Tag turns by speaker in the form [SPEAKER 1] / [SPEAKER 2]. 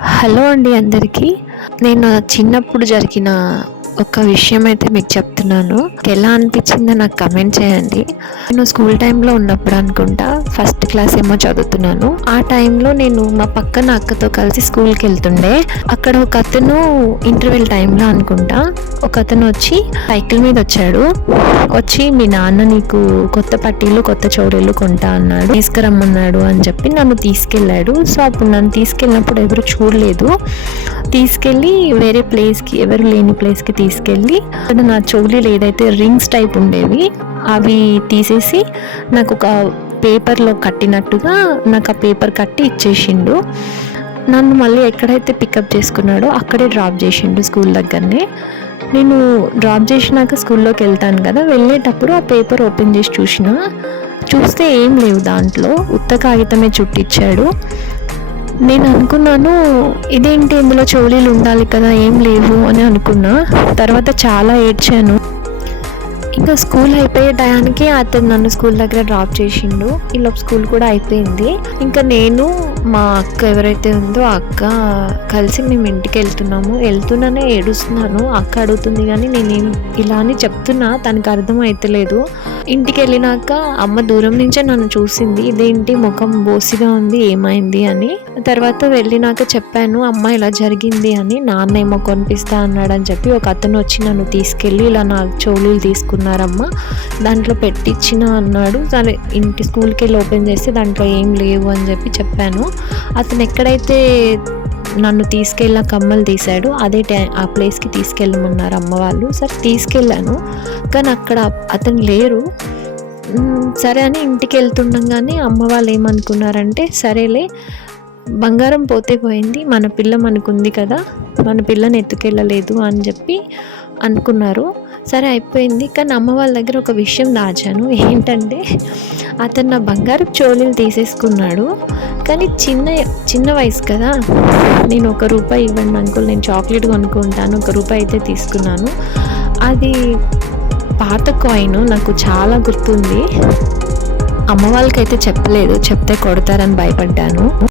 [SPEAKER 1] Hello అండి అందరికీ. నేను చిన్నప్పుడు జరిగిన ఒక విషయం అయితే మీకు చెప్తున్నాను. ఎలా అనిపించిందో నాకు కమెంట్ చేయండి. నేను స్కూల్ టైంలో ఉన్నప్పుడు అనుకుంటా ఫస్ట్ క్లాస్ ఏమో చదువుతున్నాను. ఆ టైంలో నేను మా పక్కన అక్కతో కలిసి స్కూల్కి వెళ్తుండే. అక్కడ ఒక అతను ఇంటర్వెల్ టైంలో అనుకుంటా ఒక అతను వచ్చి సైకిల్ మీద వచ్చాడు. వచ్చి మీ నాన్న నీకు కొత్త పట్టీలు కొత్త చౌడీలు కొంటా అన్నాడు. తీసుకురమ్మన్నాడు అని చెప్పి నన్ను తీసుకెళ్ళాడు. సో అప్పుడు నన్ను తీసుకెళ్ళినప్పుడు ఎవరు చూడలేదు. తీసుకెళ్ళి వేరే ప్లేస్కి ఎవరు లేని ప్లేస్కి తీసుకెళ్ళి అక్కడ నా చౌలీలు ఏదైతే రింగ్స్ టైప్ ఉండేవి అవి తీసేసి నాకు ఒక పేపర్లో కట్టినట్టుగా నాకు ఆ పేపర్ కట్టి ఇచ్చేసిండు. నన్ను మళ్ళీ ఎక్కడైతే పికప్ చేసుకున్నాడో అక్కడే డ్రాప్ చేసిండు స్కూల్ దగ్గరనే. నేను డ్రాప్ చేసినాక స్కూల్లోకి వెళ్తాను కదా వెళ్ళేటప్పుడు ఆ పేపర్ ఓపెన్ చేసి చూసిన చూస్తే ఏం లేవు దాంట్లో. ఉత్త కాగితమే చుట్టిచ్చాడు. నేను అనుకున్నాను ఇదేంటి ఇందులో చోళీలు ఉండాలి కదా ఏం లేవు అని అనుకున్నా. తర్వాత చాలా ఏడ్చాను. ఇంకా స్కూల్ అయిపోయే టయానికి అతను నన్ను స్కూల్ దగ్గర డ్రాప్ చేసిండు. ఇలా స్కూల్ కూడా అయిపోయింది. ఇంకా నేను మా అక్క ఎవరైతే ఉందో అక్క కలిసి మేము ఇంటికి వెళ్తున్నాము. వెళ్తున్నానే ఏడుస్తున్నాను. అక్క అడుగుతుంది కానీ నేనేం ఇలా అని చెప్తున్నా తనకు అర్థం అవుతలేదు ఇంటికి వెళ్ళినాక అమ్మ దూరం నుంచే నన్ను చూసింది. ఇదేంటి ముఖం బోసిగా ఉంది ఏమైంది అని. తర్వాత వెళ్ళినాక చెప్పాను అమ్మ ఇలా జరిగింది అని. నాన్న ఏమో కొనిపిస్తా అన్నాడని చెప్పి ఒక అతను వచ్చి నన్ను తీసుకెళ్ళి ఇలా నా చోళీలు తీసుకున్నారమ్మా. దాంట్లో పెట్టించిన అన్నాడు. సరే ఇంటి స్కూల్కి వెళ్ళి ఓపెన్ చేస్తే దాంట్లో ఏం లేవు అని చెప్పి చెప్పాను. అతను ఎక్కడైతే నన్ను తీసుకెళ్ళిన కమ్మలు తీశాడు అదే టై ఆ ప్లేస్కి తీసుకెళ్ళమన్నారు అమ్మ వాళ్ళు. సరే తీసుకెళ్ళాను. కానీ అక్కడ అతను లేరు. సరే అని ఇంటికి వెళ్తుండగానే అమ్మ వాళ్ళు ఏమనుకున్నారంటే సరేలే బంగారం పోతే పోయింది మన పిల్ల మనకుంది కదా మన పిల్లని ఎత్తుకెళ్ళలేదు అని చెప్పి అనుకున్నారు. సరే అయిపోయింది. కానీ అమ్మ వాళ్ళ దగ్గర ఒక విషయం దాచాను. ఏంటంటే అతను నా బంగారు చోళీలు తీసేసుకున్నాడు. కానీ చిన్న చిన్న వయసు కదా. నేను ఒక రూపాయి ఇవ్వండి అంకుల్ నేను చాక్లెట్ కొనుక్కుంటాను. ఒక రూపాయి అయితే తీసుకున్నాను. అది పాత కాయిన్ నాకు చాలా గుర్తుంది. అమ్మ వాళ్ళకైతే చెప్పలేదు. చెప్తే కొడతారని భయపడ్డాను.